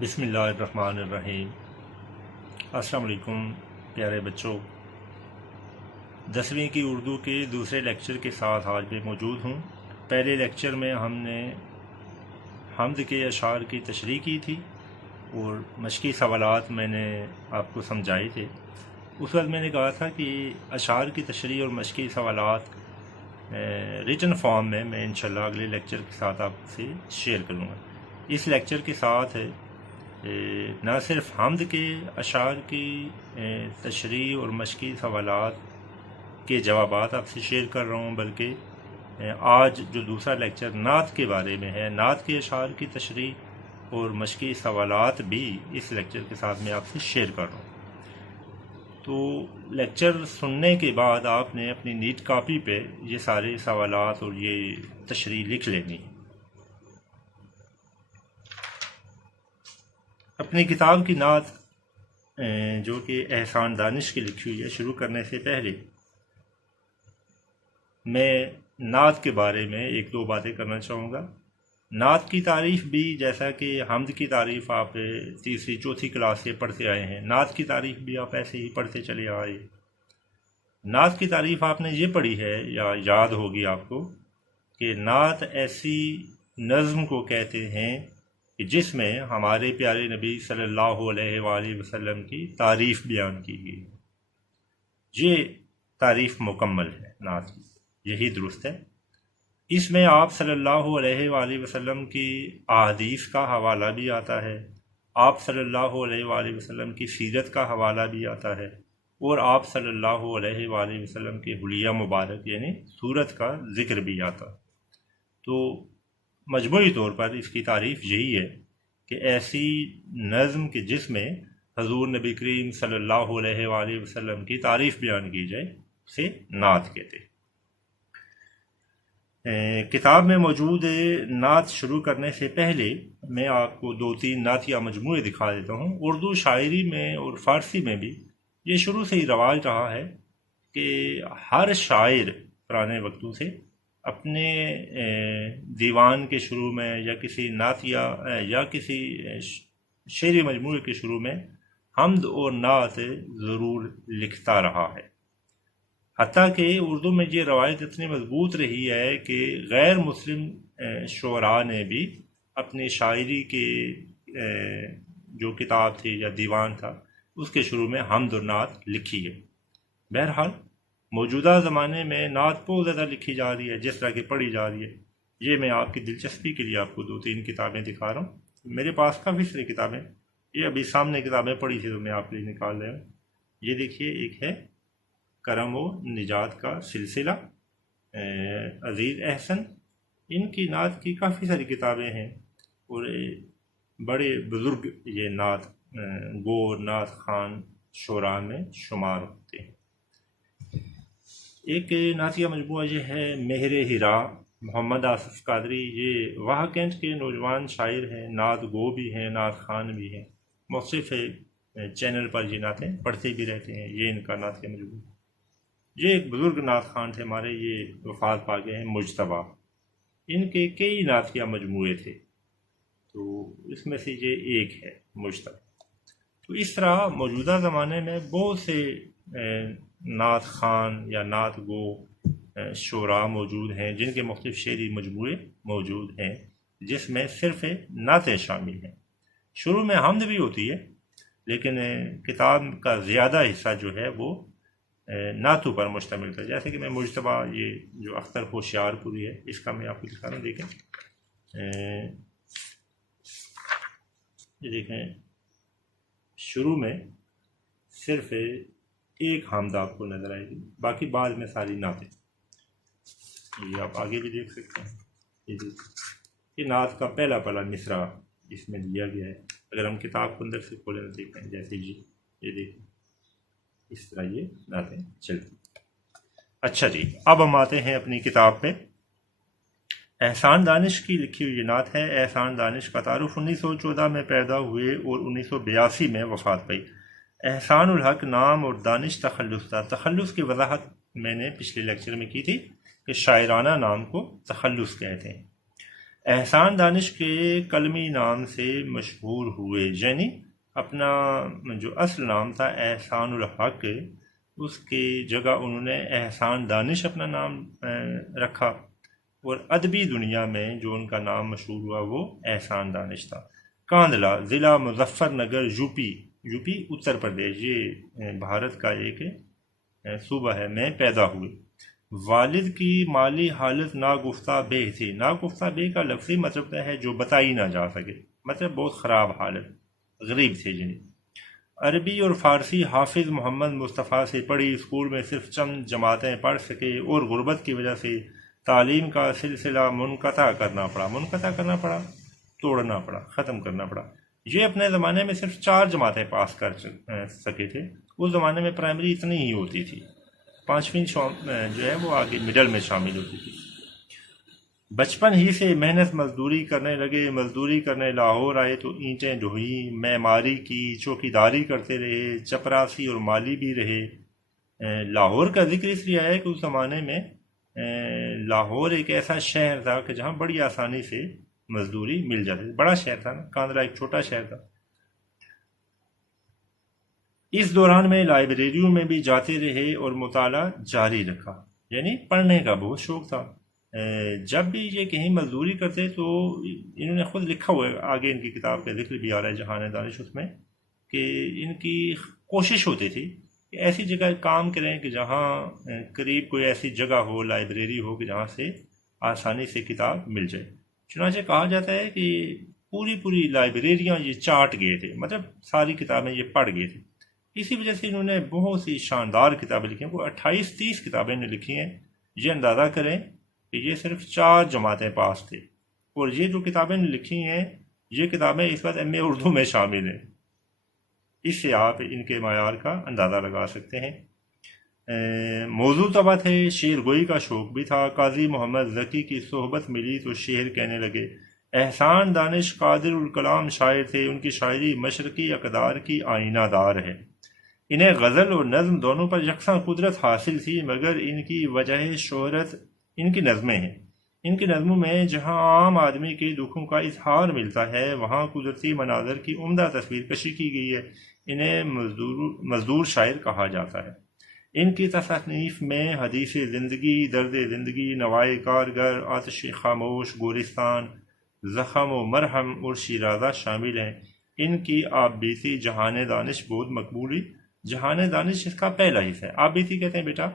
بسم اللہ الرحمن الرحیم۔ السلام علیکم پیارے بچوں، 10ویں کی اردو کے دوسرے لیکچر کے ساتھ آج میں موجود ہوں۔ پہلے لیکچر میں ہم نے حمد کے اشعار کی تشریح کی تھی اور مشقی سوالات میں نے آپ کو سمجھائے تھے۔ اس وقت میں نے کہا تھا کہ اشعار کی تشریح اور مشقی سوالات ریٹن فارم میں انشاءاللہ اگلے لیکچر کے ساتھ آپ سے شیئر کروں گا۔ اس لیکچر کے ساتھ نہ صرف حمد کے اشعار کی تشریح اور مشقی سوالات کے جوابات آپ سے شیئر کر رہا ہوں، بلکہ آج جو دوسرا لیکچر نعت کے بارے میں ہے، نعت کے اشعار کی تشریح اور مشقی سوالات بھی اس لیکچر کے ساتھ میں آپ سے شیئر کر رہا ہوں۔ تو لیکچر سننے کے بعد آپ نے اپنی نیٹ کاپی پہ یہ سارے سوالات اور یہ تشریح لکھ لینی ہے۔ اپنی کتاب کی نعت جو کہ احسان دانش کی لکھی ہوئی ہے، شروع کرنے سے پہلے میں نعت کے بارے میں ایک دو باتیں کرنا چاہوں گا۔ نعت کی تعریف بھی جیسا کہ حمد کی تعریف آپ تیسری چوتھی کلاس سے پڑھتے آئے ہیں، نعت کی تعریف بھی آپ ایسے ہی پڑھتے چلے آئے۔ نعت کی تعریف آپ نے یہ پڑھی ہے یا یاد ہوگی آپ کو کہ نعت ایسی نظم کو کہتے ہیں کہ جس میں ہمارے پیارے نبی صلی اللہ علیہ وآلہ وسلم کی تعریف بیان کی گئی۔ یہ تعریف مکمل ہے نعت کی، یہی درست ہے۔ اس میں آپ صلی اللہ علیہ وآلہ وسلم کی احادیث کا حوالہ بھی آتا ہے، آپ صلی اللہ علیہ وآلہ وسلم کی سیرت کا حوالہ بھی آتا ہے، اور آپ صلی اللہ علیہ وآلہ وسلم کے حلیہ مبارک یعنی صورت کا ذکر بھی آتا۔ تو مجموعی طور پر اس کی تعریف یہی ہے کہ ایسی نظم کے جس میں حضور نبی کریم صلی اللہ علیہ وآلہ وسلم کی تعریف بیان کی جائے اسے نعت کہتے ہیں۔ کتاب میں موجود نعت شروع کرنے سے پہلے میں آپ کو دو تین نعتیہ مجموعے دکھا دیتا ہوں۔ اردو شاعری میں اور فارسی میں بھی یہ شروع سے ہی رواج رہا ہے کہ ہر شاعر پرانے وقتوں سے اپنے دیوان کے شروع میں یا کسی نعتیہ یا کسی شعری مجموعے کے شروع میں حمد اور نعت ضرور لکھتا رہا ہے۔ حتیٰ کہ اردو میں یہ روایت اتنی مضبوط رہی ہے کہ غیر مسلم شعراء نے بھی اپنی شاعری کے جو کتاب تھی یا دیوان تھا اس کے شروع میں حمد اور نعت لکھی ہے۔ بہرحال موجودہ زمانے میں نعت بہت زیادہ لکھی جا رہی ہے، جس طرح کی پڑھی جا رہی ہے۔ یہ میں آپ کی دلچسپی کے لیے آپ کو دو تین کتابیں دکھا رہا ہوں۔ میرے پاس کافی ساری کتابیں، یہ ابھی سامنے کتابیں پڑھی تھی تو میں آپ کے لیے نکال رہا ہوں۔ یہ دیکھیے، ایک ہے کرم و نجات کا سلسلہ، عزیز احسن، ان کی نعت کی کافی ساری کتابیں ہیں اور بڑے بزرگ یہ نعت گو نعت خان شعراء میں شمار ہوتے ہیں۔ ایک نعتیہ مجموعہ یہ ہے مہر ہیرا، محمد آصف قادری، یہ واہ کینٹ کے نوجوان شاعر ہیں، نعت گو بھی ہیں، نعت خان بھی ہیں، مختلف چینل پر یہ نعتیں پڑھتے بھی رہتے ہیں۔ یہ ان کا نعتیہ مجموعہ، یہ ایک بزرگ نعت خان تھے ہمارے، یہ وفات پا گئے ہیں، مجتبیٰ۔ ان کے کئی نعتیہ مجموعے تھے، تو اس میں سے یہ ایک ہے مجتبیٰ۔ تو اس طرح موجودہ زمانے میں بہت سے نعت خان یا نعت گو شعراء موجود ہیں جن کے مختلف شعری مجموعے موجود ہیں، جس میں صرف نعتیں شامل ہیں۔ شروع میں حمد بھی ہوتی ہے، لیکن کتاب کا زیادہ حصہ جو ہے وہ نعتوں پر مشتمل تھا۔ جیسے کہ میں مجتبیٰ، یہ جو اختر ہوشیار پوری ہے، اس کا میں آپ کو دکھا رہا ہوں۔ دیکھیں، یہ دیکھیں، شروع میں صرف ایک حمد آپ کو نظر آئے گی، باقی بعد میں ساری نعتیں۔ یہ آپ آگے بھی دیکھ سکتے ہیں، یہ دیکھیں، یہ نعت کا پہلا مصرع اس میں دیا گیا ہے۔ اگر ہم کتاب کو اندر سے کھولیں تو دیکھیں، جیسے یہ دیکھیں، اس طرح یہ نعتیں چلتی۔ اچھا جی، اب ہم آتے ہیں اپنی کتاب پہ۔ احسان دانش کی لکھی ہوئی نعت ہے۔ احسان دانش کا تعارف 1914 میں پیدا ہوئے اور 1982 میں وفات پائی۔ احسان الحق نام اور دانش تخلص تھا۔ تخلص کی وضاحت میں نے پچھلے لیکچر میں کی تھی کہ شاعرانہ نام کو تخلص کہتے ہیں۔ احسان دانش کے کلمی نام سے مشہور ہوئے، یعنی اپنا جو اصل نام تھا احسان الحق، اس کی جگہ انہوں نے احسان دانش اپنا نام رکھا، اور ادبی دنیا میں جو ان کا نام مشہور ہوا وہ احسان دانش تھا۔ کاندھلا ضلع مظفر نگر یو پی اتر پردیش، یہ بھارت کا ایک صوبہ ہے، میں پیدا ہوئے۔ والد کی مالی حالت ناگفتہ بے تھی۔ ناگفتہ بے کا لفظی مطلب ہے جو بتائی نہ جا سکے، مطلب بہت خراب حالت، غریب تھے جنہیں۔ عربی اور فارسی حافظ محمد مصطفیٰ سے پڑھی، اسکول میں صرف چند جماعتیں پڑھ سکے اور غربت کی وجہ سے تعلیم کا سلسلہ منقطع کرنا پڑا، توڑنا پڑا، ختم کرنا پڑا۔ یہ اپنے زمانے میں صرف 4 جماعتیں پاس کر سکے تھے، اس زمانے میں پرائمری اتنی ہی ہوتی تھی، 5ویں جو ہے وہ آگے مڈل میں شامل ہوتی تھی۔ بچپن ہی سے محنت مزدوری کرنے لگے، مزدوری کرنے لاہور آئے تو اینٹیں ڈھوئی، معماری کی، چوکیداری کرتے رہے، چپراسی اور مالی بھی رہے۔ لاہور کا ذکر اس لیے ہے کہ اس زمانے میں لاہور ایک ایسا شہر تھا کہ جہاں بڑی آسانی سے مزدوری مل جاتی تھی، بڑا شہر تھا نا، کاندھلا ایک چھوٹا شہر تھا۔ اس دوران میں لائبریریوں میں بھی جاتے رہے اور مطالعہ جاری رکھا، یعنی پڑھنے کا بہت شوق تھا۔ جب بھی یہ کہیں مزدوری کرتے تو انہوں نے خود لکھا ہوا ہے، آگے ان کی کتاب کا ذکر بھی آ رہا ہے جہان دانش اس میں، کہ ان کی کوشش ہوتی تھی کہ ایسی جگہ کام کریں کہ جہاں قریب کوئی ایسی جگہ ہو، لائبریری ہو کہ جہاں سے آسانی سے کتاب مل جائے۔ چنانچہ کہا جاتا ہے کہ پوری لائبریریاں یہ چاٹ گئے تھے، مطلب ساری کتابیں یہ پڑھ گئے تھے۔ اسی وجہ سے انہوں نے بہت سی شاندار کتابیں لکھی ہیں، وہ 28-30 کتابیں نے لکھی ہیں۔ یہ اندازہ کریں کہ یہ صرف 4 جماعتیں پاس تھے، اور یہ جو کتابیں لکھی ہیں یہ کتابیں اس وقت ایم اے اردو میں شامل ہیں۔ اس سے آپ ان کے معیار کا اندازہ لگا سکتے ہیں۔ موضوع طبع تھے، شعر گوئی کا شوق بھی تھا۔ قاضی محمد ذکی کی صحبت ملی تو شعر کہنے لگے۔ احسان دانش قادر الکلام شاعر تھے، ان کی شاعری مشرقی اقدار کی آئینہ دار ہے۔ انہیں غزل اور نظم دونوں پر یکساں قدرت حاصل تھی، مگر ان کی وجہ شہرت ان کی نظمیں ہیں۔ ان کی نظموں میں جہاں عام آدمی کے دکھوں کا اظہار ملتا ہے، وہاں قدرتی مناظر کی عمدہ تصویر کشی کی گئی ہے۔ انہیں مزدور شاعر کہا جاتا ہے۔ ان کی تصانیف میں حدیث زندگی، درد زندگی، نوائے کارگر، آتش خاموش، گورستان، زخم و مرہم اور شیرازہ شامل ہیں۔ ان کی آپ بیتی جہان دانش بہت مقبولی۔ جہان دانش اس کا پہلا حصہ ہے۔ آپ بیتی کہتے ہیں بیٹا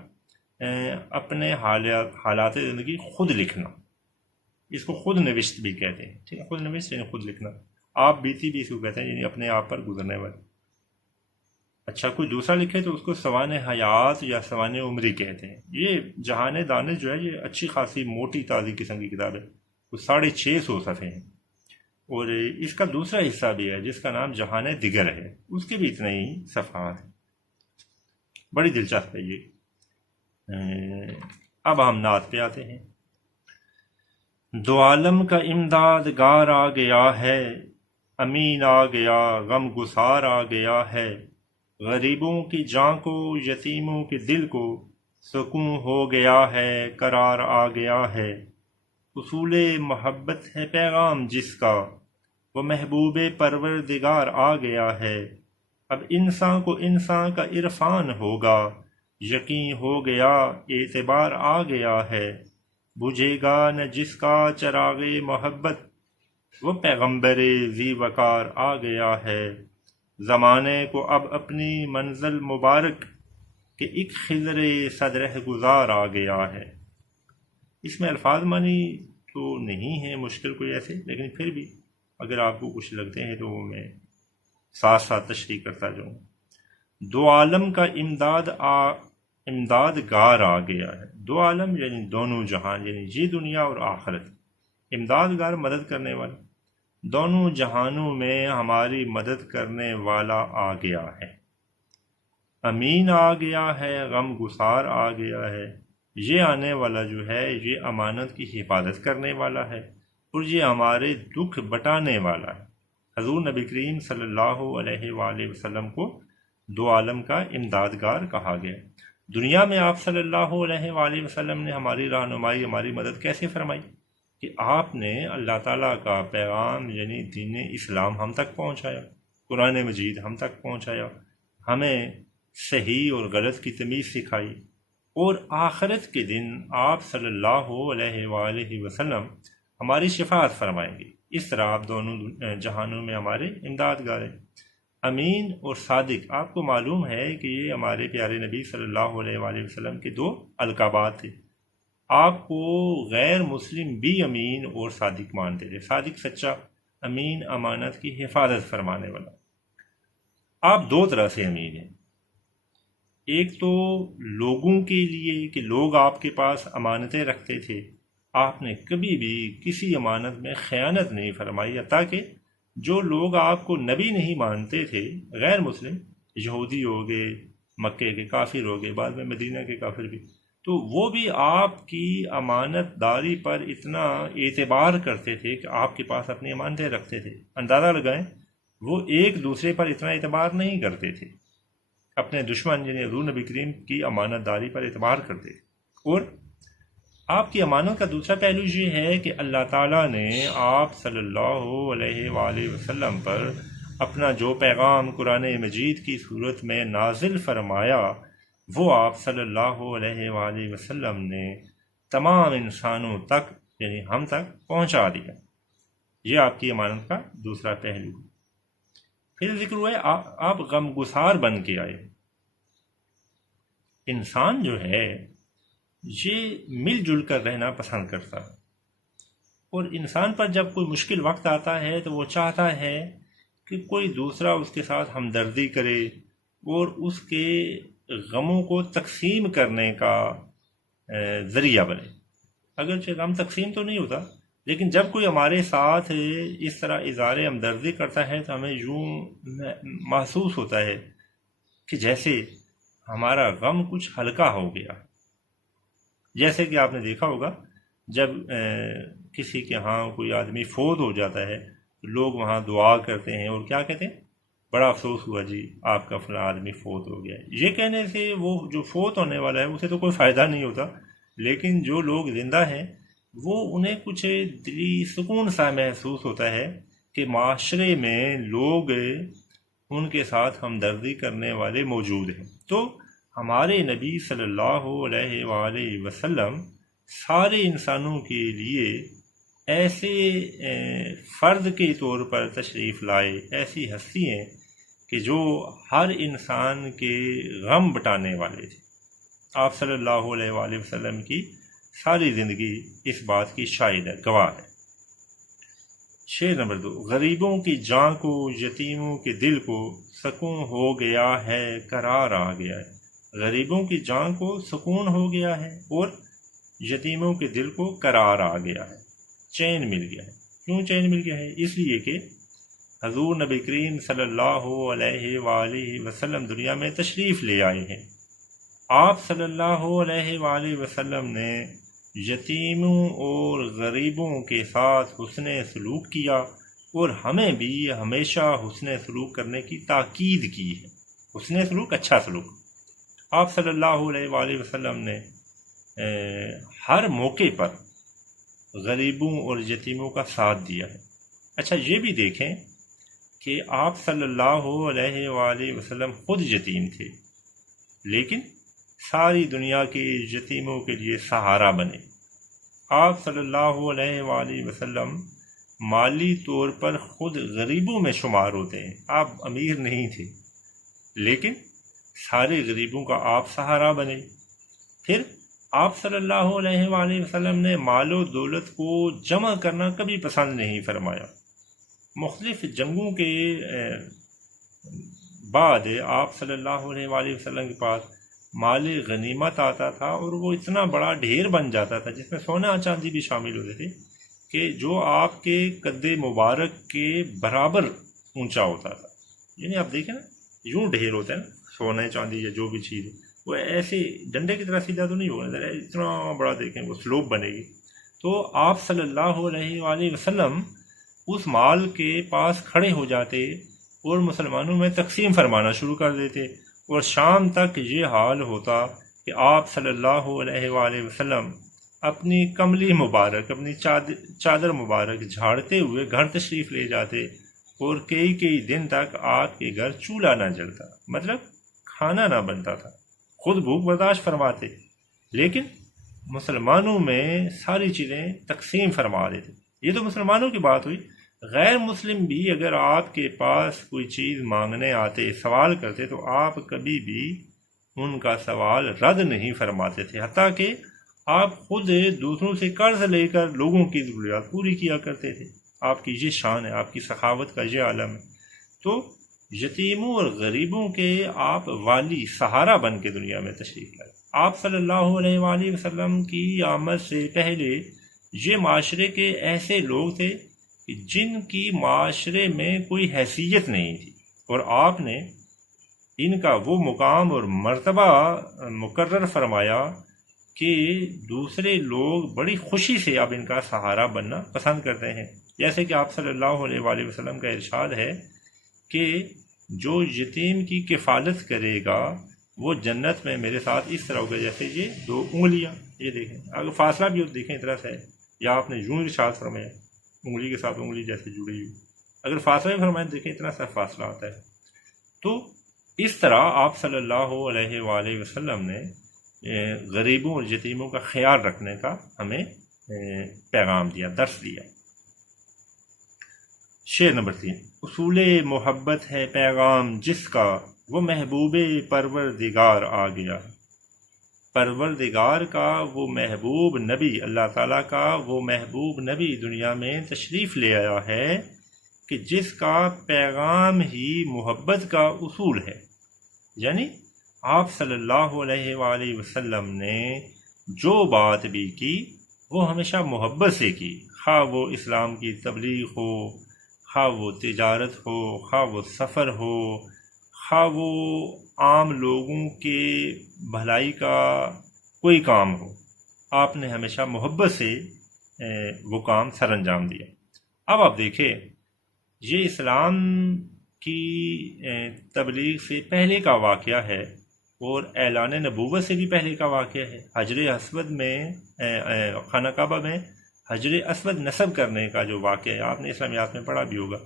اپنے حالات زندگی خود لکھنا، اس کو خود نوشت بھی کہتے ہیں، ٹھیک ہے، خود نوشت یعنی خود لکھنا۔ آپ بیتی بھی اس کو کہتے ہیں، یعنی اپنے آپ پر گزرنے والے۔ اچھا کوئی دوسرا لکھے تو اس کو سوانح حیات یا سوانح عمری کہتے ہیں۔ یہ جہان دانش جو ہے یہ اچھی خاصی موٹی تازی قسم کی کتاب ہے، وہ 650 صفحے ہیں، اور اس کا دوسرا حصہ بھی ہے جس کا نام جہان دیگر ہے، اس کے بھی اتنے ہی صفحات ہیں، بڑی دلچسپ ہے یہ۔ اب ہم نعت پہ آتے ہیں۔ دو عالم کا امدادگار آ گیا ہے، امین آ گیا، غم گسار آ گیا ہے، غریبوں کی جاں کو، یتیموں کے دل کو سکون ہو گیا ہے، قرار آ گیا ہے۔ اصول محبت ہے پیغام جس کا، وہ محبوب پروردگار آ گیا ہے۔ اب انسان کو انسان کا عرفان ہوگا، یقین ہو گیا، اعتبار آ گیا ہے۔ بجھے گا نہ جس کا چراغ محبت، وہ پیغمبر ذی وقار آ گیا ہے۔ زمانے کو اب اپنی منزل مبارک کہ ایک خضر صدرہ گزار آ گیا ہے۔ اس میں الفاظ معنی تو نہیں ہے مشکل کوئی ایسے، لیکن پھر بھی اگر آپ کو کچھ لگتے ہیں تو میں ساتھ ساتھ تشریح کرتا جاؤں۔ دو عالم کا امدادگار آ گیا ہے۔ دو عالم یعنی دونوں جہان، یعنی یہ دنیا اور آخرت۔ امدادگار مدد کرنے والا، دونوں جہانوں میں ہماری مدد کرنے والا آ گیا ہے۔ امین آ گیا ہے، غم گسار آ گیا ہے۔ یہ آنے والا جو ہے یہ امانت کی حفاظت کرنے والا ہے، اور یہ ہمارے دکھ بٹانے والا ہے۔ حضور نبی کریم صلی اللہ علیہ وآلہ وسلم کو دو عالم کا امدادگار کہا گیا۔ دنیا میں آپ صلی اللہ علیہ وآلہ وسلم نے ہماری رہنمائی، ہماری مدد کیسے فرمائی؟ کہ آپ نے اللہ تعالیٰ کا پیغام یعنی دین اسلام ہم تک پہنچایا، قرآن مجید ہم تک پہنچایا، ہمیں صحیح اور غلط کی تمیز سکھائی، اور آخرت کے دن آپ صلی اللہ علیہ وآلہ وسلم ہماری شفاعت فرمائیں گے۔ اس طرح آپ دونوں جہانوں میں ہمارے امدادگار ہیں۔ امین اور صادق، آپ کو معلوم ہے کہ یہ ہمارے پیارے نبی صلی اللہ علیہ وآلہ وسلم کے دو القابات تھے۔ آپ کو غیر مسلم بھی امین اور صادق مانتے تھے۔ صادق سچا، امین امانت کی حفاظت فرمانے والا۔ آپ دو طرح سے امین ہیں، ایک تو لوگوں کے لیے کہ لوگ آپ کے پاس امانتیں رکھتے تھے، آپ نے کبھی بھی کسی امانت میں خیانت نہیں فرمائی، حتیٰ کہ جو لوگ آپ کو نبی نہیں مانتے تھے، غیر مسلم، یہودی ہو گئے، مکے کے کافر ہو گئے، بعد میں مدینہ کے کافر بھی، تو وہ بھی آپ کی امانت داری پر اتنا اعتبار کرتے تھے کہ آپ کے پاس اپنی امانتیں رکھتے تھے۔ اندازہ لگائیں، وہ ایک دوسرے پر اتنا اعتبار نہیں کرتے تھے، اپنے دشمن یعنی حضور نبی کریم کی امانت داری پر اعتبار کرتے تھے۔ اور آپ کی امانت کا دوسرا پہلو یہ ہے کہ اللہ تعالیٰ نے آپ صلی اللہ علیہ وآلہ وسلم پر اپنا جو پیغام قرآن مجید کی صورت میں نازل فرمایا، وہ آپ صلی اللہ علیہ وآلہ وسلم نے تمام انسانوں تک یعنی ہم تک پہنچا دیا۔ یہ آپ کی امانت کا دوسرا پہلو ہے۔ پھر ذکر ہوا ہے آپ غم گسار بن کے آئے۔ انسان جو ہے یہ مل جل کر رہنا پسند کرتا ہے، اور انسان پر جب کوئی مشکل وقت آتا ہے تو وہ چاہتا ہے کہ کوئی دوسرا اس کے ساتھ ہمدردی کرے اور اس کے غموں کو تقسیم کرنے کا ذریعہ بنے۔ اگرچہ غم تقسیم تو نہیں ہوتا، لیکن جب کوئی ہمارے ساتھ اس طرح اظہار ہمدردی کرتا ہے تو ہمیں یوں محسوس ہوتا ہے کہ جیسے ہمارا غم کچھ ہلکا ہو گیا۔ جیسے کہ آپ نے دیکھا ہوگا جب کسی کے ہاں کوئی آدمی فوت ہو جاتا ہے تو لوگ وہاں دعا کرتے ہیں اور کیا کہتے ہیں، بڑا افسوس ہوا جی آپ کا فلاں آدمی فوت ہو گیا ہے۔ یہ کہنے سے وہ جو فوت ہونے والا ہے اسے تو کوئی فائدہ نہیں ہوتا، لیکن جو لوگ زندہ ہیں وہ انہیں کچھ دلی سکون سا محسوس ہوتا ہے کہ معاشرے میں لوگ ان کے ساتھ ہمدردی کرنے والے موجود ہیں۔ تو ہمارے نبی صلی اللہ علیہ وآلہ وسلم سارے انسانوں کے لیے ایسے فرد کے طور پر تشریف لائے، ایسی ہستی ہیں کہ جو ہر انسان کے غم بٹانے والے تھے۔ آپ صلی اللہ علیہ وآلہ وسلم کی ساری زندگی اس بات کی شاہد ہے، گواہ ہے۔ شعر نمبر 2، غریبوں کی جاں کو، یتیموں کے دل کو سکون ہو گیا ہے، قرار آ گیا ہے۔ غریبوں کی جاں کو سکون ہو گیا ہے اور یتیموں کے دل کو قرار آ گیا ہے، چین مل گیا ہے۔ کیوں چین مل گیا ہے؟ اس لیے کہ حضور نبی کریم صلی اللہ علیہ وآلہ وسلم دنیا میں تشریف لے آئے ہیں۔ آپ صلی اللہ علیہ وآلہ وسلم نے یتیموں اور غریبوں کے ساتھ حسن سلوک کیا، اور ہمیں بھی ہمیشہ حسن سلوک کرنے کی تاکید کی ہے۔ حسن سلوک، اچھا سلوک۔ آپ صلی اللہ علیہ وآلہ وسلم نے ہر موقع پر غریبوں اور یتیموں کا ساتھ دیا ہے۔ اچھا یہ بھی دیکھیں کہ آپ صلی اللہ علیہ وآلہ وسلم خود یتیم تھے، لیکن ساری دنیا کے یتیموں کے لیے سہارا بنے۔ آپ صلی اللہ علیہ وآلہ وسلم مالی طور پر خود غریبوں میں شمار ہوتے ہیں، آپ امیر نہیں تھے، لیکن سارے غریبوں کا آپ سہارا بنے۔ پھر آپ صلی اللہ علیہ وآلہ وسلم نے مال و دولت کو جمع کرنا کبھی پسند نہیں فرمایا۔ مختلف جنگوں کے بعد آپ صلی اللہ علیہ وآلہ وسلم کے پاس مال غنیمت آتا تھا، اور وہ اتنا بڑا ڈھیر بن جاتا تھا جس میں سونا چاندی بھی شامل ہوتے تھے کہ جو آپ کے قد مبارک کے برابر اونچا ہوتا تھا۔ یعنی آپ دیکھیں نا، یوں ڈھیر ہوتا ہے نا سونے چاندی یا جو بھی چیز ہے، وہ ایسے ڈنڈے کی طرح سیدھا تو نہیں ہوگا، اتنا بڑا دیکھیں وہ سلوپ بنے گی۔ تو آپ صلی اللہ علیہ وآلہ وسلم اس مال کے پاس کھڑے ہو جاتے اور مسلمانوں میں تقسیم فرمانا شروع کر دیتے، اور شام تک یہ حال ہوتا کہ آپ صلی اللہ علیہ وآلہ وسلم اپنی کملی مبارک، اپنی چادر مبارک جھاڑتے ہوئے گھر تشریف لے جاتے، اور کئی کئی دن تک آپ کے گھر چولہا نہ جلتا، مطلب کھانا نہ بنتا تھا، خود بھوک برداشت فرماتے، لیکن مسلمانوں میں ساری چیزیں تقسیم فرما دیتے۔ یہ تو مسلمانوں کی بات ہوئی، غیر مسلم بھی اگر آپ کے پاس کوئی چیز مانگنے آتے، سوال کرتے، تو آپ کبھی بھی ان کا سوال رد نہیں فرماتے تھے، حتیٰ کہ آپ خود دوسروں سے قرض لے کر لوگوں کی ضروریات پوری کیا کرتے تھے۔ آپ کی یہ شان ہے، آپ کی سخاوت کا یہ عالم ہے۔ تو یتیموں اور غریبوں کے آپ والی، سہارا بن کے دنیا میں تشریف لائے۔ آپ صلی اللہ علیہ وآلہ وسلم کی آمد سے پہلے یہ معاشرے کے ایسے لوگ تھے کہ جن کی معاشرے میں کوئی حیثیت نہیں تھی، اور آپ نے ان کا وہ مقام اور مرتبہ مقرر فرمایا کہ دوسرے لوگ بڑی خوشی سے اب ان کا سہارا بننا پسند کرتے ہیں۔ جیسے کہ آپ صلی اللہ علیہ وآلہ وسلم کا ارشاد ہے کہ جو یتیم کی کفالت کرے گا وہ جنت میں میرے ساتھ اس طرح ہوگا جیسے یہ دو انگلیاں، یہ دیکھیں، اگر فاصلہ بھی دیکھیں اس طرح سے، یا آپ نے یوں ارشاد فرمایا انگلی کے ساتھ انگلی جیسے جڑی ہوئی، اگر فاصلہ بھی فرمائیں دیکھیں اتنا سا فاصلہ آتا ہے۔ تو اس طرح آپ صلی اللہ علیہ وآلہ وسلم نے غریبوں اور یتیموں کا خیال رکھنے کا ہمیں پیغام دیا، درس دیا۔ شعر نمبر 3، اصول محبت ہے پیغام جس کا، وہ محبوب پروردگار آ گیا۔ پروردگار کا وہ محبوب نبی، اللہ تعالیٰ کا وہ محبوب نبی دنیا میں تشریف لے آیا ہے کہ جس کا پیغام ہی محبت کا اصول ہے۔ یعنی آپ صلی اللہ علیہ وآلہ وسلم نے جو بات بھی کی وہ ہمیشہ محبت سے کی، خواہ وہ اسلام کی تبلیغ ہو، خواہ وہ تجارت ہو، خواہ وہ سفر ہو، خواہ وہ عام لوگوں کے بھلائی کا کوئی کام ہو، آپ نے ہمیشہ محبت سے وہ کام سر انجام دیا۔ اب آپ دیکھیں، یہ اسلام کی تبلیغ سے پہلے کا واقعہ ہے، اور اعلان نبوت سے بھی پہلے کا واقعہ ہے۔ حجر اسود میں، خانہ کعبہ میں حجر اسود نصب کرنے کا جو واقعہ ہے، آپ نے اسلامیات میں پڑھا بھی ہوگا،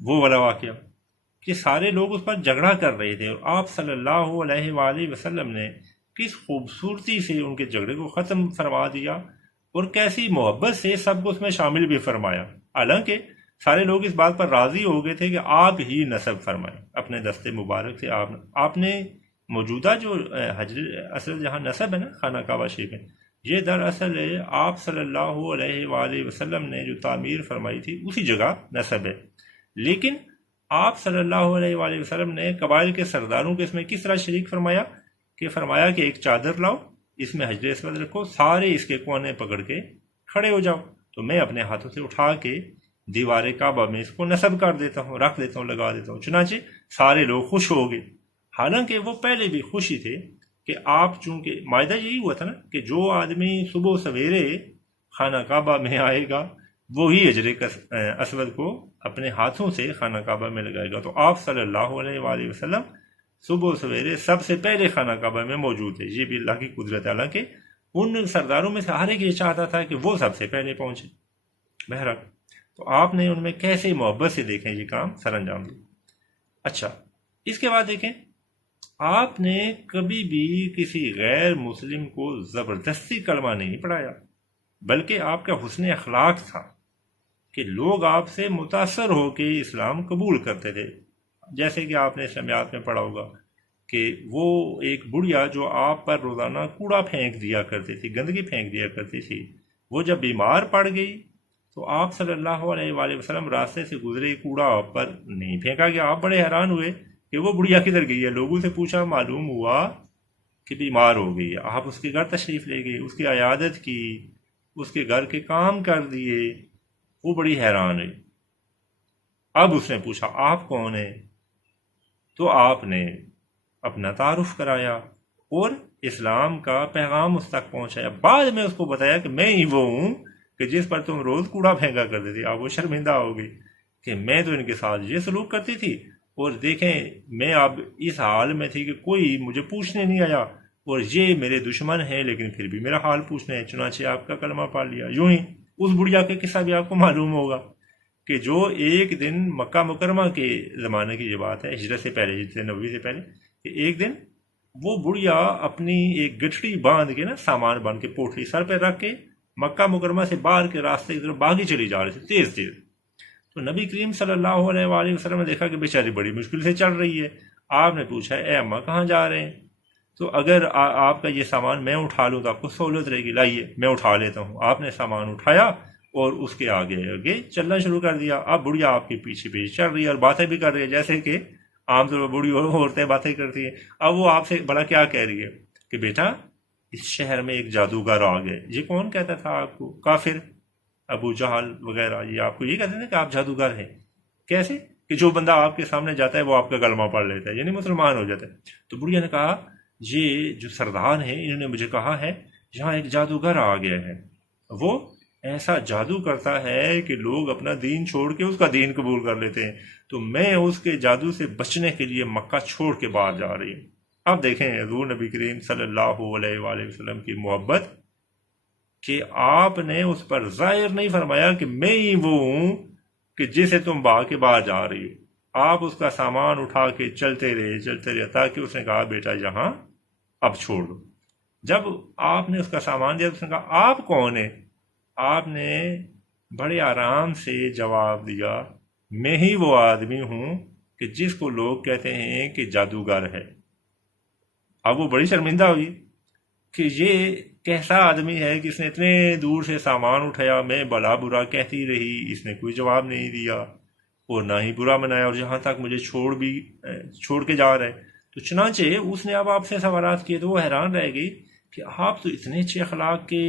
وہ والا واقعہ کہ سارے لوگ اس پر جھگڑا کر رہے تھے، اور آپ صلی اللہ علیہ وآلہ وسلم نے کس خوبصورتی سے ان کے جھگڑے کو ختم فرما دیا، اور کیسی محبت سے سب کو اس میں شامل بھی فرمایا۔ حالانکہ سارے لوگ اس بات پر راضی ہو گئے تھے کہ آپ ہی نصب فرمائیں اپنے دستے مبارک سے، آپ نے موجودہ جو حجر اسود جہاں نصب ہے نا، خانہ کعبہ شریف میں، یہ دراصل آپ صلی اللہ علیہ وآلہ وسلم نے جو تعمیر فرمائی تھی اسی جگہ نصب ہے۔ لیکن آپ صلی اللہ علیہ وآلہ وسلم نے قبائل کے سرداروں کو اس میں کس طرح شریک فرمایا کہ ایک چادر لاؤ، اس میں حجر اسود رکھو، سارے اس کے کونے پکڑ کے کھڑے ہو جاؤ، تو میں اپنے ہاتھوں سے اٹھا کے دیوار کعبہ میں اس کو نصب کر دیتا ہوں، رکھ دیتا ہوں، لگا دیتا ہوں۔ چنانچہ سارے لوگ خوش ہو گئے۔ حالانکہ وہ پہلے بھی خوشی تھے کہ آپ، چونکہ معاہدہ یہی ہوا تھا نا کہ جو آدمی صبح سویرے خانہ کعبہ میں آئے گا وہی حجر اسود کو اپنے ہاتھوں سے خانہ کعبہ میں لگائے گا۔ تو آپ صلی اللہ علیہ وآلہ وسلم صبح سویرے سب سے پہلے خانہ کعبہ میں موجود تھے۔ یہ بھی اللہ کی قدرت ہے، حالانکہ ان سرداروں میں سے ہر ایک یہ چاہتا تھا کہ وہ سب سے پہلے پہنچے۔ بہرحال تو آپ نے ان میں کیسے محبت سے دیکھیں یہ کام سر انجام دیا۔ اچھا، اس کے بعد دیکھیں، آپ نے کبھی بھی کسی غیر مسلم کو زبردستی کلمہ نہیں پڑھایا، بلکہ آپ کا حسن اخلاق تھا کہ لوگ آپ سے متاثر ہو کے اسلام قبول کرتے تھے۔ جیسے کہ آپ نے اسلامیات میں پڑھا ہوگا کہ وہ ایک بڑھیا جو آپ پر روزانہ کوڑا پھینک دیا کرتی تھی، گندگی پھینک دیا کرتی تھی، وہ جب بیمار پڑ گئی تو آپ صلی اللہ علیہ وآلہ وسلم راستے سے گزرے، کوڑا آپ پر نہیں پھینکا گیا۔ آپ بڑے حیران ہوئے کہ وہ بڑھیا کدھر گئی ہے، لوگوں سے پوچھا، معلوم ہوا کہ بیمار ہو گئی ہے۔ آپ اس کے گھر تشریف لے گئے، اس کی عیادت کی، اس کے گھر کے کام کر دیے، وہ بڑی حیران ہوئی۔ اب اس نے پوچھا آپ کون ہیں، تو آپ نے اپنا تعارف کرایا اور اسلام کا پیغام اس تک پہنچایا۔ بعد میں اس کو بتایا کہ میں ہی وہ ہوں کہ جس پر تم روز کوڑا پھینکا کرتے تھے۔ اب وہ شرمندہ ہو گئی کہ میں تو ان کے ساتھ یہ سلوک کرتی تھی، اور دیکھیں میں اب اس حال میں تھی کہ کوئی مجھے پوچھنے نہیں آیا، اور یہ میرے دشمن ہیں لیکن پھر بھی میرا حال پوچھنے ہیں، چنانچہ آپ کا کلمہ پڑھ لیا۔ یوں ہی اس بڑھیا کا قصہ بھی آپ کو معلوم ہوگا کہ جو ایک دن مکہ مکرمہ کے زمانے کی یہ بات ہے، ہجرت سے پہلے، ہجرت نبوی سے پہلے، کہ ایک دن وہ بڑھیا اپنی ایک گٹھڑی باندھ کے نا، سامان باندھ کے پوٹلی سر پہ رکھ کے مکہ مکرمہ سے باہر کے راستے کی طرف بھاگی چلی جا رہی تھی تیز تیز۔ تو نبی کریم صلی اللہ علیہ وآلہ وسلم نے دیکھا کہ بیچاری بڑی مشکل سے چل رہی ہے۔ آپ نے پوچھا، اے اماں کہاں جا رہے ہیں؟ تو اگر آپ کا یہ سامان میں اٹھا لوں تو آپ کو سہولت رہے گی، لائیے میں اٹھا لیتا ہوں۔ آپ نے سامان اٹھایا اور اس کے آگے آگے چلنا شروع کر دیا۔ اب بڑھیا آپ کے پیچھے پیچھے چل رہی ہے اور باتیں بھی کر رہی ہے، جیسے کہ عام طور پر بوڑھی عورتیں باتیں کرتی ہیں۔ اب وہ آپ سے بڑا کیا کہہ رہی ہے کہ بیٹا اس شہر میں ایک جادوگر آ گئے۔ یہ کون کہتا تھا آپ کو؟ کافر، ابو جہل وغیرہ، یہ آپ کو یہ کہتے ہیں کہ آپ جادوگر ہیں۔ کیسے؟ کہ جو بندہ آپ کے سامنے جاتا ہے وہ آپ کا کلمہ پڑھ لیتا ہے، یعنی مسلمان ہو جاتا ہے۔ تو بڑھیا نے کہا، یہ جو سردار ہیں انہوں نے مجھے کہا ہے یہاں ایک جادوگر آ گیا ہے، وہ ایسا جادو کرتا ہے کہ لوگ اپنا دین چھوڑ کے اس کا دین قبول کر لیتے ہیں، تو میں اس کے جادو سے بچنے کے لیے مکہ چھوڑ کے باہر جا رہی ہوں۔ اب دیکھیں حضور نبی کریم صلی اللہ علیہ وآلہ وسلم کی محبت، کہ آپ نے اس پر ظاہر نہیں فرمایا کہ میں ہی وہ ہوں کہ جسے تم بھاگ کے باہر جا رہی ہو۔ آپ اس کا سامان اٹھا کے چلتے رہے تاکہ اس نے کہا بیٹا یہاں اب چھوڑ دو۔ جب آپ نے اس کا سامان دیا تو اس نے کہا آپ کون ہیں؟ آپ نے بڑے آرام سے جواب دیا، میں ہی وہ آدمی ہوں کہ جس کو لوگ کہتے ہیں کہ جادوگر ہے۔ اب وہ بڑی شرمندہ ہوئی کہ یہ کیسا آدمی ہے کہ اس نے اتنے دور سے سامان اٹھایا، میں بلا برا کہتی رہی، اس نے کوئی جواب نہیں دیا اور نہ ہی برا منایا، اور جہاں تک مجھے چھوڑ کے جا رہا ہے۔ تو چنانچہ اس نے اب آپ سے سوالات کیے تو وہ حیران رہ گئی کہ آپ تو اتنے اچھے اخلاق کے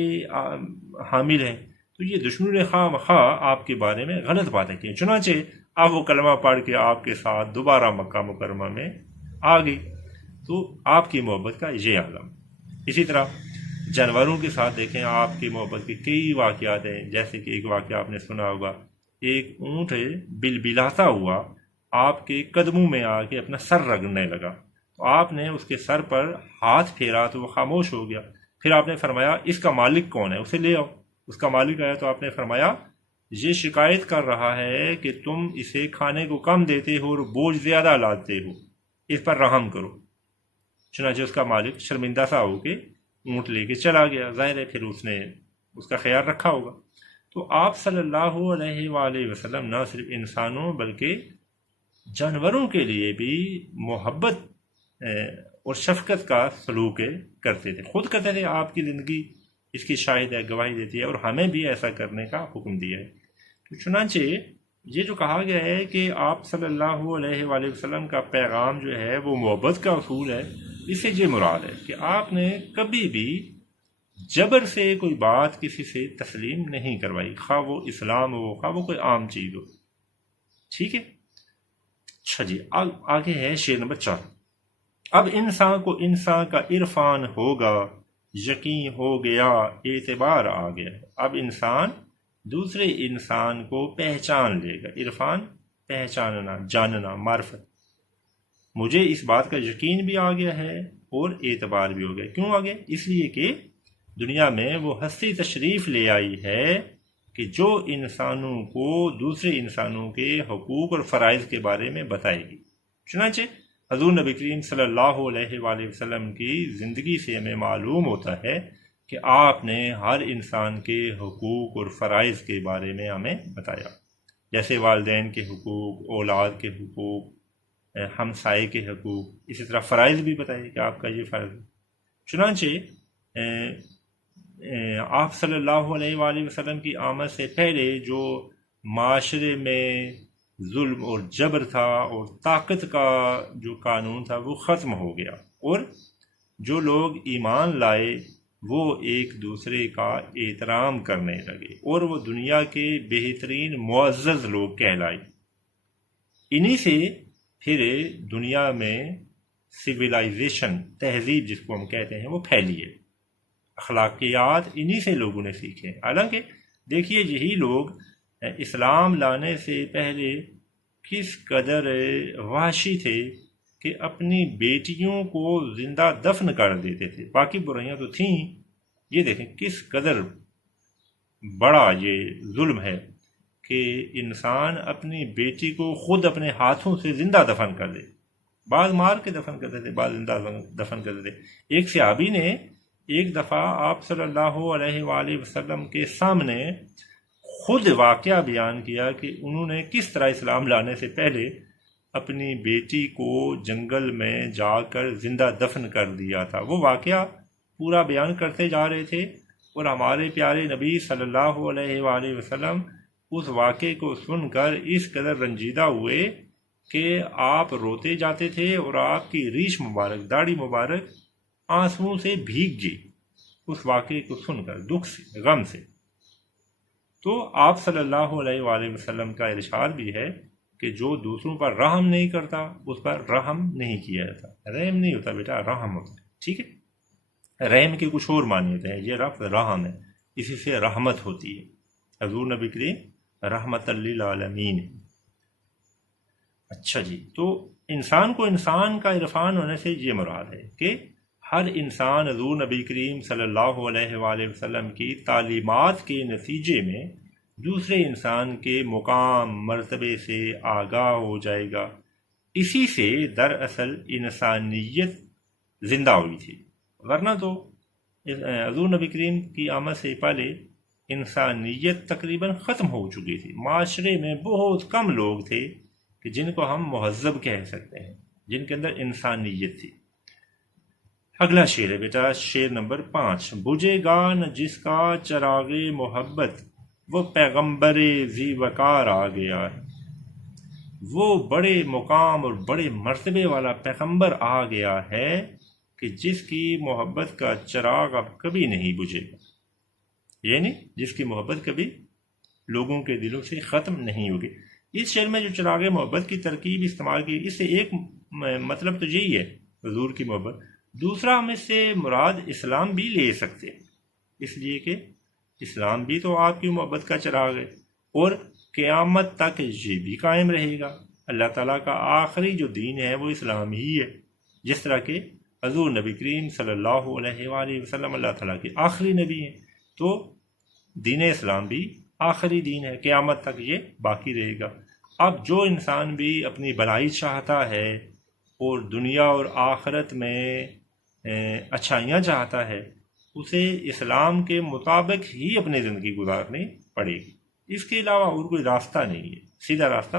حامل ہیں، تو یہ دشمنوں نے خواہ مخواہ آپ کے بارے میں غلط باتیں کی۔ چنانچہ اب وہ کلمہ پڑھ کے آپ کے ساتھ دوبارہ مکہ مکرمہ میں آ گئی۔ تو آپ کی محبت کا یہ عالم۔ اسی طرح جانوروں کے ساتھ دیکھیں آپ کی محبت کے کئی واقعات ہیں، جیسے کہ ایک واقعہ آپ نے سنا ہوگا، ایک اونٹ بلبلاتا ہوا آپ کے قدموں میں آ کے اپنا سر رگڑنے لگا، تو آپ نے اس کے سر پر ہاتھ پھیرا تو وہ خاموش ہو گیا۔ پھر آپ نے فرمایا اس کا مالک کون ہے، اسے لے آؤ۔ اس کا مالک آیا تو آپ نے فرمایا یہ شکایت کر رہا ہے کہ تم اسے کھانے کو کم دیتے ہو اور بوجھ زیادہ لاتے ہو، اس پر رحم کرو۔ چنانچہ اس کا مالک شرمندہ سا ہو کے اونٹ لے کے چلا گیا، ظاہر ہے پھر اس نے اس کا خیال رکھا ہوگا۔ تو آپ صلی اللہ علیہ وآلہ وسلم نہ صرف انسانوں بلکہ جانوروں کے لیے بھی محبت اور شفقت کا سلوک کرتے تھے، خود کرتے تھے۔ آپ کی زندگی اس کی شاہد ہے، گواہی دیتی ہے، اور ہمیں بھی ایسا کرنے کا حکم دیا ہے۔ تو چنانچہ یہ جو کہا گیا ہے کہ آپ صلی اللہ علیہ وآلہ وسلم کا پیغام جو ہے وہ محبت کا اصول ہے، اس سے یہ مراد ہے کہ آپ نے کبھی بھی جبر سے کوئی بات کسی سے تسلیم نہیں کروائی، خواہ وہ اسلام ہو خواہ وہ کوئی عام چیز ہو۔ ٹھیک ہے، اچھا جی، آگے ہے شعر نمبر 4۔ اب انسان کو انسان کا عرفان ہوگا، یقین ہو گیا اعتبار آ گیا۔ اب انسان دوسرے انسان کو پہچان لے گا۔ عرفان پہچاننا، جاننا، معرفت۔ مجھے اس بات کا یقین بھی آ گیا ہے اور اعتبار بھی ہو گیا۔ کیوں آ گیا؟ اس لیے کہ دنیا میں وہ ہستی تشریف لے آئی ہے کہ جو انسانوں کو دوسرے انسانوں کے حقوق اور فرائض کے بارے میں بتائے گی۔ چنانچہ حضور نبی کریم صلی اللہ علیہ وآلہ وسلم کی زندگی سے ہمیں معلوم ہوتا ہے کہ آپ نے ہر انسان کے حقوق اور فرائض کے بارے میں ہمیں بتایا، جیسے والدین کے حقوق، اولاد کے حقوق، ہمسائے کے حقوق، اسی طرح فرائض بھی بتائے کہ آپ کا یہ فرض ہے۔ چنانچہ آپ صلی اللہ علیہ وآلہ وسلم کی آمد سے پہلے جو معاشرے میں ظلم اور جبر تھا اور طاقت کا جو قانون تھا وہ ختم ہو گیا، اور جو لوگ ایمان لائے وہ ایک دوسرے کا احترام کرنے لگے اور وہ دنیا کے بہترین معزز لوگ کہلائے۔ انہی سے پھر دنیا میں سویلائزیشن، تہذیب جس کو ہم کہتے ہیں، وہ پھیلی ہے۔ اخلاقیات انہی سے لوگوں نے سیکھے۔ حالانکہ دیکھیے یہی لوگ اسلام لانے سے پہلے کس قدر وحشی تھے، کہ اپنی بیٹیوں کو زندہ دفن کر دیتے تھے. باقی برائیاں تو تھیں. یہ دیکھیں کس قدر بڑا یہ ظلم ہے کہ انسان اپنی بیٹی کو خود اپنے ہاتھوں سے زندہ دفن کر دے. بعض مار کے دفن کرتے تھے، بعض زندہ دفن کرتے تھے. ایک صحابی نے ایک دفعہ آپ صلی اللہ علیہ وآلہ وسلم کے سامنے خود واقعہ بیان کیا کہ انہوں نے کس طرح اسلام لانے سے پہلے اپنی بیٹی کو جنگل میں جا کر زندہ دفن کر دیا تھا. وہ واقعہ پورا بیان کرتے جا رہے تھے اور ہمارے پیارے نبی صلی اللہ علیہ وآلہ وسلم اس واقعے کو سن کر اس قدر رنجیدہ ہوئے کہ آپ روتے جاتے تھے اور آپ کی ریش مبارک، داڑھی مبارک آنسوؤں سے بھیگ گئی اس واقعے کو سن کر، دکھ سے، غم سے. تو آپ صلی اللہ علیہ وآلہ وسلم کا ارشاد بھی ہے کہ جو دوسروں پر رحم نہیں کرتا اس پر رحم نہیں کیا جاتا. رحم نہیں ہوتا بیٹا، رحم ہوتا ہے. ٹھیک ہے، رحم کے کچھ اور معنی ہوتے ہیں، یہ لفظ رحم ہے، اسی سے رحمت ہوتی ہے. حضور نبی کریم رحمت للعالمین. اچھا جی، تو انسان کو انسان کا عرفان ہونے سے یہ مراد ہے کہ ہر انسان حضور نبی کریم صلی اللہ علیہ وآلہ وسلم کی تعلیمات کے نتیجے میں دوسرے انسان کے مقام مرتبے سے آگاہ ہو جائے گا. اسی سے دراصل انسانیت زندہ ہوئی تھی، ورنہ تو حضور نبی کریم کی آمد سے پہلے انسانیت تقریباً ختم ہو چکی تھی. معاشرے میں بہت کم لوگ تھے کہ جن کو ہم مہذب کہہ سکتے ہیں، جن کے اندر انسانیت تھی. اگلا شعر ہے بیٹا، شعر نمبر 5. بجھے گا نہ جس کا چراغ محبت، وہ پیغمبر ذی وقار آ گیا ہے. وہ بڑے مقام اور بڑے مرتبے والا پیغمبر آ گیا ہے کہ جس کی محبت کا چراغ اب کبھی نہیں بجھے گا. یعنی جس کی محبت کبھی لوگوں کے دلوں سے ختم نہیں ہوگی. اس شعر میں جو چراغ محبت کی ترکیب استعمال کی، اس سے ایک مطلب تو یہی ہے حضور کی محبت. دوسرا ہم اس سے مراد اسلام بھی لے سکتے ہیں، اس لیے کہ اسلام بھی تو آپ کی محبت کا چراغ ہے اور قیامت تک یہ بھی قائم رہے گا. اللہ تعالیٰ کا آخری جو دین ہے وہ اسلام ہی ہے، جس طرح کہ حضور نبی کریم صلی اللہ علیہ وآلہ وسلم اللہ تعالیٰ کے آخری نبی ہیں. تو دین اسلام بھی آخری دین ہے، قیامت تک یہ باقی رہے گا. اب جو انسان بھی اپنی بھلائی چاہتا ہے اور دنیا اور آخرت میں اچھائیاں چاہتا ہے، اسے اسلام کے مطابق ہی اپنی زندگی گزارنی پڑے گی. اس کے علاوہ اور کوئی راستہ نہیں ہے، سیدھا راستہ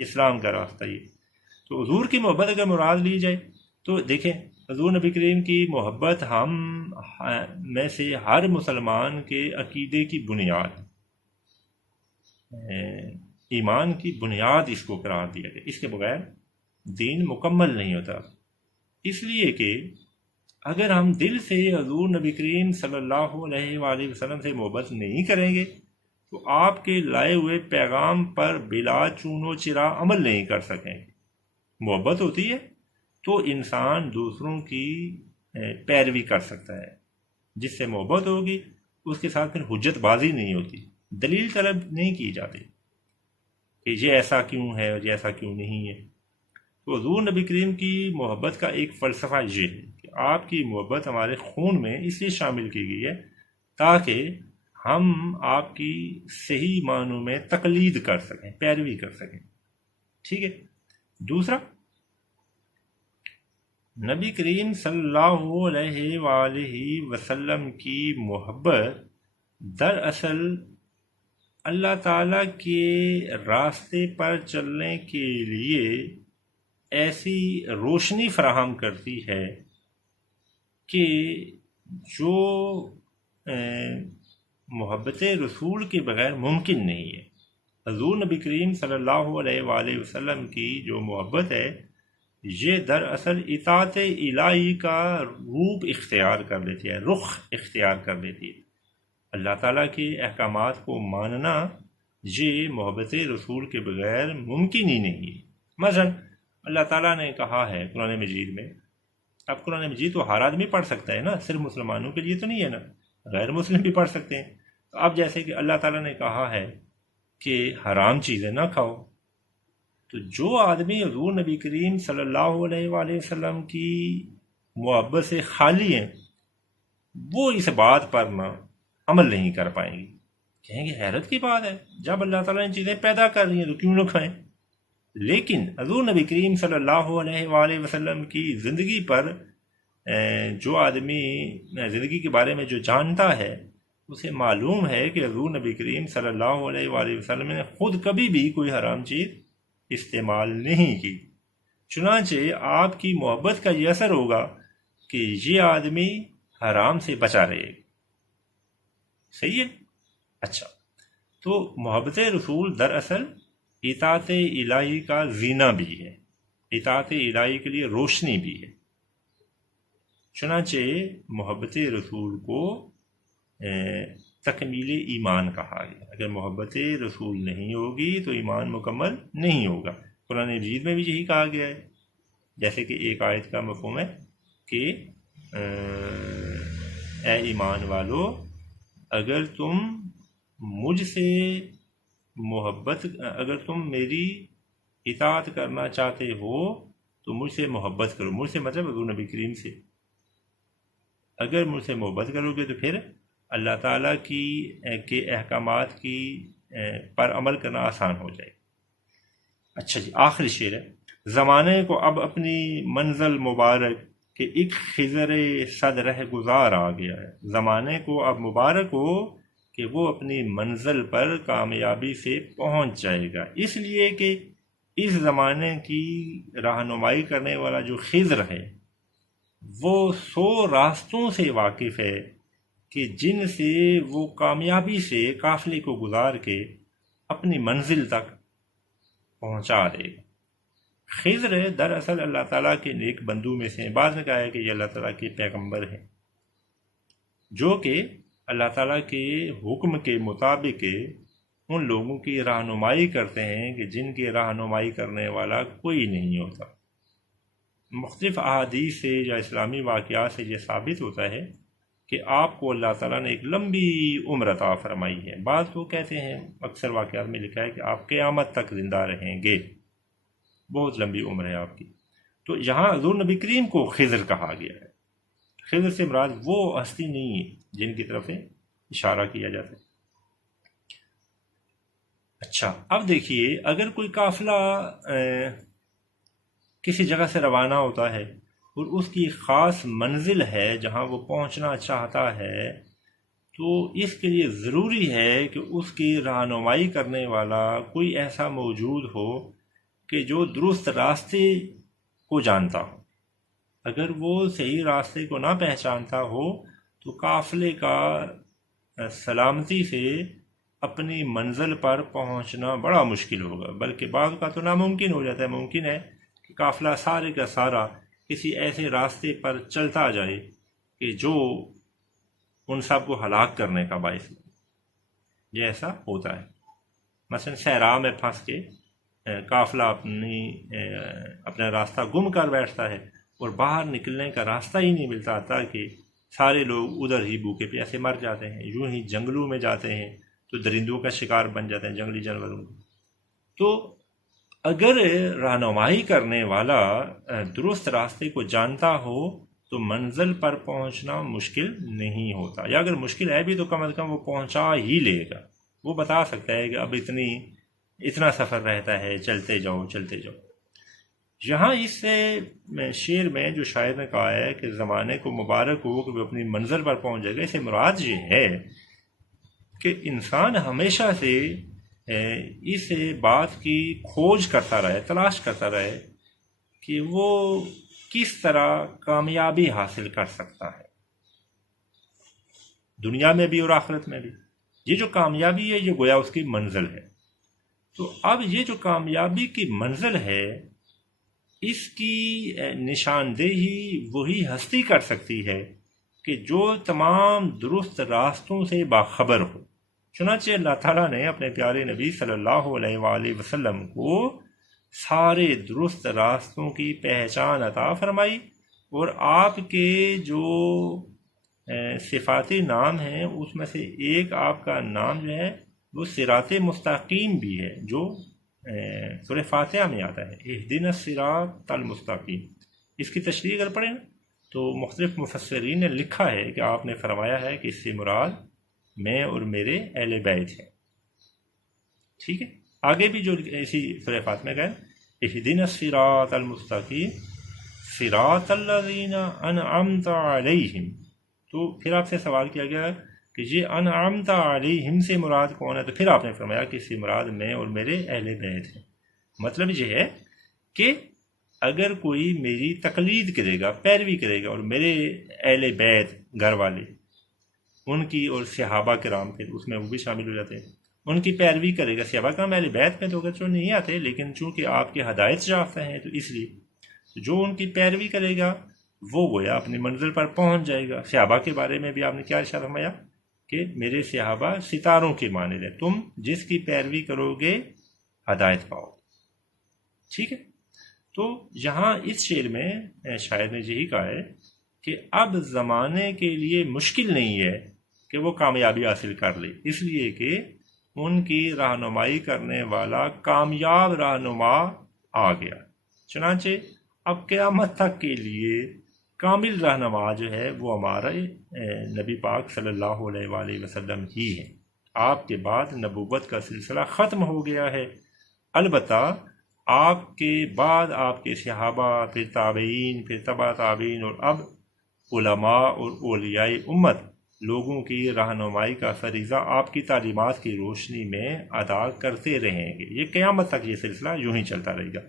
اسلام کا راستہ ہی. تو حضور کی محبت اگر مراد لی جائے تو دیکھیں، حضور نبی کریم کی محبت ہم میں سے ہر مسلمان کے عقیدے کی بنیاد، ایمان کی بنیاد اس کو قرار دیا گیا. اس کے بغیر دین مکمل نہیں ہوتا. اس لیے کہ اگر ہم دل سے حضور نبی کریم صلی اللہ علیہ وآلہ وسلم سے محبت نہیں کریں گے تو آپ کے لائے ہوئے پیغام پر بلا چون و چرا عمل نہیں کر سکیں. محبت ہوتی ہے تو انسان دوسروں کی پیروی کر سکتا ہے. جس سے محبت ہوگی اس کے ساتھ پھر حجت بازی نہیں ہوتی، دلیل طلب نہیں کی جاتی کہ یہ ایسا کیوں ہے اور یہ ایسا کیوں نہیں ہے. تو حضور نبی کریم کی محبت کا ایک فلسفہ یہ ہے کہ آپ کی محبت ہمارے خون میں اس لیے شامل کی گئی ہے تاکہ ہم آپ کی صحیح معنوں میں تقلید کر سکیں، پیروی کر سکیں. ٹھیک ہے. دوسرا، نبی کریم صلی اللہ علیہ وآلہ وسلم کی محبت دراصل اللہ تعالیٰ کے راستے پر چلنے کے لیے ایسی روشنی فراہم کرتی ہے کہ جو محبت رسول کے بغیر ممکن نہیں ہے. حضور نبی کریم صلی اللہ علیہ وآلہ وسلم کی جو محبت ہے یہ دراصل اطاعت الہی کا روپ اختیار کر لیتی ہے، رخ اختیار کر لیتی ہے. اللہ تعالیٰ کے احکامات کو ماننا یہ محبت رسول کے بغیر ممکن ہی نہیں ہے. مثلا اللہ تعالیٰ نے کہا ہے قرآن مجید میں، اب قرآن مجید تو ہر آدمی پڑھ سکتا ہے نا، صرف مسلمانوں کے لیے تو نہیں ہے نا، غیر مسلم بھی پڑھ سکتے ہیں. اب جیسے کہ اللہ تعالیٰ نے کہا ہے کہ حرام چیزیں نہ کھاؤ، تو جو آدمی حضور نبی کریم صلی اللہ علیہ وآلہ وسلم کی محبت سے خالی ہیں وہ اس بات پر نہ عمل نہیں کر پائیں گے. کہیں گے حیرت کی بات ہے، جب اللہ تعالیٰ نے چیزیں پیدا کر رہی ہیں تو کیوں نہ کھائیں. لیکن حضور نبی کریم صلی اللہ علیہ وآلہ وسلم کی زندگی پر جو آدمی زندگی کے بارے میں جو جانتا ہے اسے معلوم ہے کہ حضور نبی کریم صلی اللہ علیہ وآلہ وسلم نے خود کبھی بھی کوئی حرام چیز استعمال نہیں کی. چنانچہ آپ کی محبت کا یہ اثر ہوگا کہ یہ آدمی حرام سے بچا رہے گا. صحیح ہے. اچھا، تو محبت رسول دراصل اطاعت الہی کا زینہ بھی ہے، اطاعت الہی کے لیے روشنی بھی ہے. چنانچہ محبت رسول کو تکمیل ایمان کہا گیا. اگر محبت رسول نہیں ہوگی تو ایمان مکمل نہیں ہوگا. قرآن مجید میں بھی یہی کہا گیا ہے، جیسے کہ ایک آیت کا مفہوم ہے کہ اے ایمان والو، اگر تم مجھ سے اگر تم میری اطاعت کرنا چاہتے ہو تو مجھ سے محبت کرو. مجھ سے مطلب حضور نبی کریم سے. اگر مجھ سے محبت کرو گے تو پھر اللہ تعالیٰ کے احکامات کی پر عمل کرنا آسان ہو جائے. اچھا جی، آخری شعر ہے. زمانے کو اب اپنی منزل مبارک کہ ایک خضر صد رہ گزار آ گیا ہے. زمانے کو اب مبارک ہو کہ وہ اپنی منزل پر کامیابی سے پہنچ جائے گا، اس لیے کہ اس زمانے کی رہنمائی کرنے والا جو خضر ہے وہ 100 راستوں سے واقف ہے کہ جن سے وہ کامیابی سے قافلے کو گزار کے اپنی منزل تک پہنچا دے گا. خضر دراصل اللہ تعالیٰ کے نیک بندوں میں سے ہیں. بعض نے کہا ہے کہ یہ اللہ تعالیٰ کے پیغمبر ہیں جو کہ اللہ تعالیٰ کے حکم کے مطابق ان لوگوں کی رہنمائی کرتے ہیں کہ جن کی رہنمائی کرنے والا کوئی نہیں ہوتا. مختلف احادیث سے یا اسلامی واقعات سے یہ ثابت ہوتا ہے کہ آپ کو اللہ تعالیٰ نے ایک لمبی عمر عطا فرمائی ہے. بعض تو کہتے ہیں، اکثر واقعات میں لکھا ہے کہ آپ قیامت تک زندہ رہیں گے، بہت لمبی عمر ہے آپ کی. تو یہاں حضور نبی کریم کو خضر کہا گیا ہے. خضر سے مراد وہ ہستی نہیں ہے جن کی طرف اشارہ کیا جاتا ہے. اچھا، اب دیکھیے، اگر کوئی قافلہ کسی جگہ سے روانہ ہوتا ہے اور اس کی خاص منزل ہے جہاں وہ پہنچنا چاہتا ہے، تو اس کے لیے ضروری ہے کہ اس کی رہنمائی کرنے والا کوئی ایسا موجود ہو کہ جو درست راستے کو جانتا ہو. اگر وہ صحیح راستے کو نہ پہچانتا ہو تو قافلے کا سلامتی سے اپنی منزل پر پہنچنا بڑا مشکل ہوگا، بلکہ بعض کا تو ناممکن ہو جاتا ہے. ممکن ہے کہ قافلہ سارے کا سارا کسی ایسے راستے پر چلتا جائے کہ جو ان سب کو ہلاک کرنے کا باعث بنے. یہ ایسا ہوتا ہے. مثلا صحرا میں پھنس کے قافلہ اپنا راستہ گم کر بیٹھتا ہے اور باہر نکلنے کا راستہ ہی نہیں ملتا، تاکہ سارے لوگ ادھر ہی بھوکے پیاسے مر جاتے ہیں. یوں ہی جنگلوں میں جاتے ہیں تو درندوں کا شکار بن جاتے ہیں، جنگلی جانوروں کو. تو اگر رہنمائی کرنے والا درست راستے کو جانتا ہو تو منزل پر پہنچنا مشکل نہیں ہوتا، یا اگر مشکل ہے بھی تو کم از کم وہ پہنچا ہی لے گا. وہ بتا سکتا ہے کہ اب اتنا سفر رہتا ہے، چلتے جاؤ چلتے جاؤ. یہاں اس شعر میں جو شاعر نے کہا ہے کہ زمانے کو مبارک ہو کہ وہ اپنی منزل پر پہنچ جائے گا، اسے مراد یہ ہے کہ انسان ہمیشہ سے اس بات کی کھوج کرتا رہے، تلاش کرتا رہے کہ وہ کس طرح کامیابی حاصل کر سکتا ہے، دنیا میں بھی اور آخرت میں بھی. یہ جو کامیابی ہے یہ گویا اس کی منزل ہے. تو اب یہ جو کامیابی کی منزل ہے اس کی نشاندہی وہی ہستی کر سکتی ہے کہ جو تمام درست راستوں سے باخبر ہو. چنانچہ اللہ تعالیٰ نے اپنے پیارے نبی صلی اللہ علیہ وآلہ وسلم کو سارے درست راستوں کی پہچان عطا فرمائی، اور آپ کے جو صفاتی نام ہیں اس میں سے ایک آپ کا نام جو ہے وہ صراط مستقیم بھی ہے، جو سورہ فاتحہ میں آتا ہے اہدنا الصراط المستقیم. اس کی تشریح اگر پڑھیں تو مختلف مفسرین نے لکھا ہے کہ آپ نے فرمایا ہے کہ اس سے مراد میں اور میرے اہل بیت ہیں. ٹھیک ہے. آگے بھی جو اسی سورہ فاتحہ میں گئے اہدنا الصراط المستقیم صراط الذین انعمت علیہم، تو پھر آپ سے سوال کیا گیا کہ یہ انعمت علیہم سے مراد کون ہے، تو پھر آپ نے فرمایا کہ اس سے مراد میں اور میرے اہل بیت ہیں. مطلب یہ ہے کہ اگر کوئی میری تقلید کرے گا، پیروی کرے گا، اور میرے اہل بیت گھر والے ان کی اور صحابہ کرام پھر اس میں وہ بھی شامل ہو جاتے ہیں، ان کی پیروی کرے گا. صحابہ کرام اہل بیت میں تو اگر نہیں آتے، لیکن چونکہ آپ کے ہدایت یافتہ ہیں تو اس لیے جو ان کی پیروی کرے گا وہ گویا اپنی منزل پر پہنچ جائے گا. صحابہ کے بارے میں بھی آپ نے کیا ارشاد فرمایا کہ میرے صحابہ ستاروں کے مانند ہیں، تم جس کی پیروی کرو گے ہدایت پاؤ. ٹھیک ہے. تو یہاں اس شعر میں شاعر نے یہی کہا ہے کہ اب زمانے کے لیے مشکل نہیں ہے کہ وہ کامیابی حاصل کر لے، اس لیے کہ ان کی رہنمائی کرنے والا کامیاب رہنما آ گیا. چنانچہ اب قیامت تک کے لیے کامل رہنما جو ہے وہ ہمارا نبی پاک صلی اللہ علیہ وآلہ وسلم ہی ہے. آپ کے بعد نبوت کا سلسلہ ختم ہو گیا ہے. البتہ آپ کے بعد آپ کے صحابہ، پھر تابعین، پھر تبع تابعین، اور اب علماء اور اولیاء امت لوگوں کی رہنمائی کا فریضہ آپ کی تعلیمات کی روشنی میں ادا کرتے رہیں گے. یہ قیامت تک یہ سلسلہ یوں ہی چلتا رہے گا.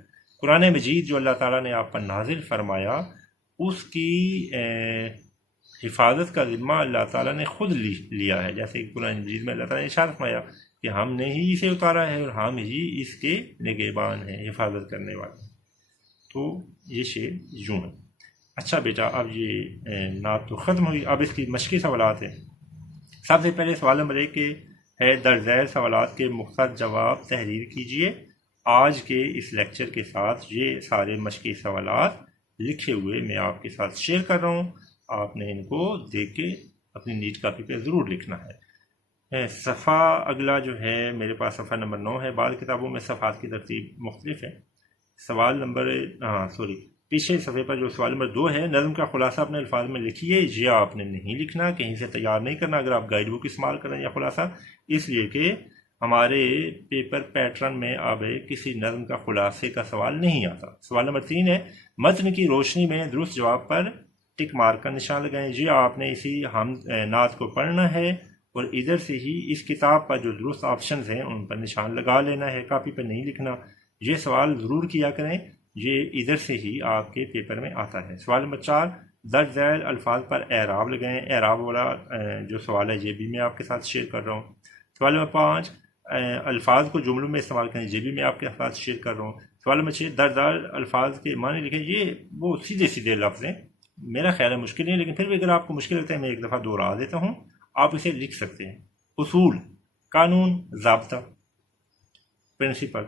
قرآن مجید جو اللہ تعالیٰ نے آپ پر نازل فرمایا اس کی حفاظت کا ذمہ اللہ تعالیٰ نے خود لیا ہے. جیسے کہ قرآن مجید میں اللہ تعالیٰ نے ارشاد فرمایا کہ ہم نے ہی اسے اتارا ہے اور ہم ہی اس کے نگہبان ہیں، حفاظت کرنے والے. تو یہ شعر یوں ہے. اچھا بیٹا، اب یہ نعت تو ختم ہوئی، اب اس کی مشقی سوالات ہیں. سب سے پہلے سوال نمبر 1 ہے درج ذیل سوالات کے مختصر جواب تحریر کیجئے. آج کے اس لیکچر کے ساتھ یہ سارے مشقی سوالات لکھے ہوئے میں آپ کے ساتھ شیئر کر رہا ہوں. آپ نے ان کو دیکھ کے اپنی نیٹ کاپی پہ ضرور لکھنا ہے. صفحہ اگلا جو ہے میرے پاس صفحہ نمبر 9 ہے. بعض کتابوں میں صفحات کی ترتیب مختلف ہے. سوال نمبر پیچھے صفحے پر جو سوال نمبر 2 ہے، نظم کا خلاصہ اپنے الفاظ میں لکھیے. یہ آپ نے نہیں لکھنا، کہیں سے تیار نہیں کرنا اگر آپ گائیڈ بک استعمال کریں یا خلاصہ، اس لیے کہ ہمارے پیپر پیٹرن میں اب کسی نظم کا خلاصے کا سوال نہیں آتا. سوال نمبر 3 ہے، متن کی روشنی میں درست جواب پر ٹک مارک کا نشان لگائیں. جی آپ نے اسی نعت کو پڑھنا ہے اور ادھر سے ہی اس کتاب پر جو درست آپشنز ہیں ان پر نشان لگا لینا ہے، کاپی پر نہیں لکھنا. یہ سوال ضرور کیا کریں، یہ ادھر سے ہی آپ کے پیپر میں آتا ہے. سوال نمبر 4، درج ذیل الفاظ پر اعراب لگائیں. اعراب والا جو سوال ہے یہ بھی میں آپ کے ساتھ شیئر کر رہا ہوں. سوال نمبر 5، الفاظ کو جملوں میں استعمال کریں. یہ بھی میں آپ کے ساتھ شیئر کر رہا ہوں. سوال نمبر 6، درج ذیل الفاظ کے معنی لکھیں. یہ وہ سیدھے سیدھے لفظ ہیں، میرا خیال ہے مشکل نہیں، لیکن پھر بھی اگر آپ کو مشکل لگتا ہے میں ایک دفعہ دوہرا دیتا ہوں، آپ اسے لکھ سکتے ہیں. اصول، قانون، ضابطہ، پرنسپل،